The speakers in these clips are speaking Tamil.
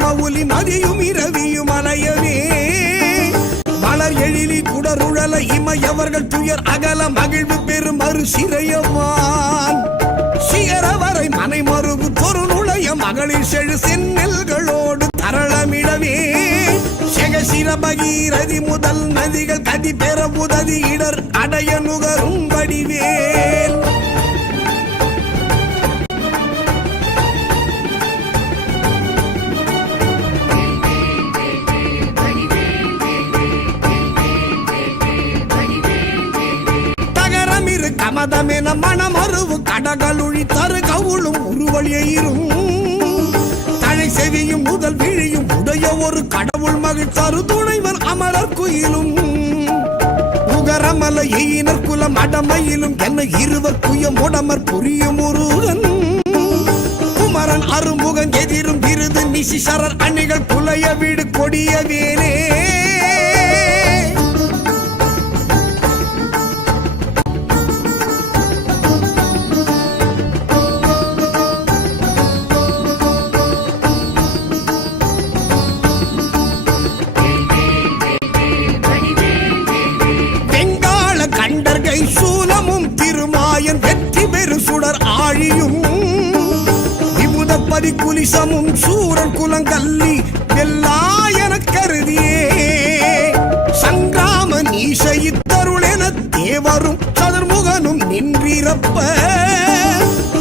மவுலி மதியும் இரவியும் அலையவே மலர் எழிலி குடருழல இமையவர்கள் துயர் அகல மகிழ்வு பெரும் மறு சிறையவான் சிகரவரை மனை மறுபு தொரு நுழைய மகளிர் செழு செந்நெல்களோடு தரளமிடவே செகசிர பகீரதி முதல் நதிகள் கதி பெற உதவி இடர் அடைய நுகரும் வடிவேல் தகரமிரு கமதமென மனமருவு கடகளுழி தரு கவுளும் உருவழியும் தழை செவியும் முதல் விழியும் உடைய ஒரு கடவுள் மகிழ் தரு துணைவன் அமரர் குயிலும் உகரமல எயினர் குலம் அடமையிலும் என்ன இருவர் குயம் உடமர் புரியும் முருகன் குமரன் அருமுகன் எதிரும் விருது நிசிசரர் அணிகள் புலைய வீடு கொடிய வேலே சூலமும் திருமாயன் வெற்றி பெரு சுடர் ஆழியும் விமுதப்பதி குலிசமும் சூரன் குலங்கல்லி வெல்லாயன கருதியே சங்கிராம நீசைத்தருளென தேவரும் சதுர்முகனும் நின்றிருப்ப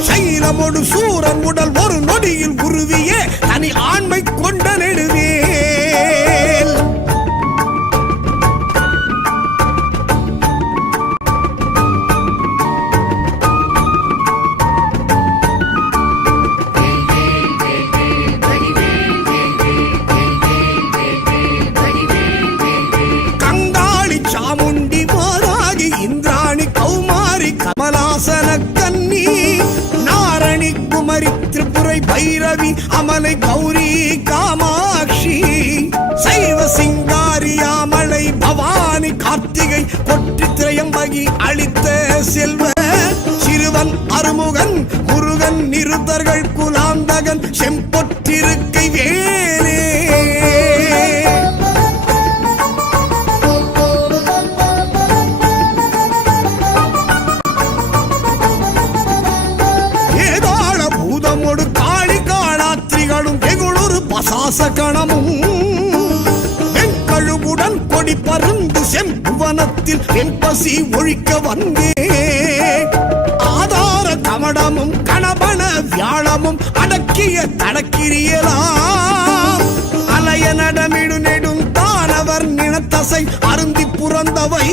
சைலமொடு சூரன் உடல் ஒரு நொடியில் உருவியே தனி ஆண்மை கொண்ட நெடுவே கமலாசன கன்னி நாரணி குமரி திரிபுரை பைரவி அமலை கௌரி காமாட்சி சைவ சிங்காரியாமலை பவானி கார்த்திகை பொற்றி திரையம்பகி அளித்த செல்வ சிறுவன் அருமுகன் முருகன் நிருத்தர்கள் குலாந்தகன் செம்பொற்றிருக்கை வேலே சாசகணமும் வெண்கழுவுடன் கொடி பருந்து செம்புவனத்தில் வெண்பசி ஒழிக்க வந்தே ஆதார கமடமும் கணபன வியாழமும் அடக்கிய தடக்கிரியலாம் அலைய நடமிடு நெடும் தானவர் நினத்தசை அருந்தி புறந்தவை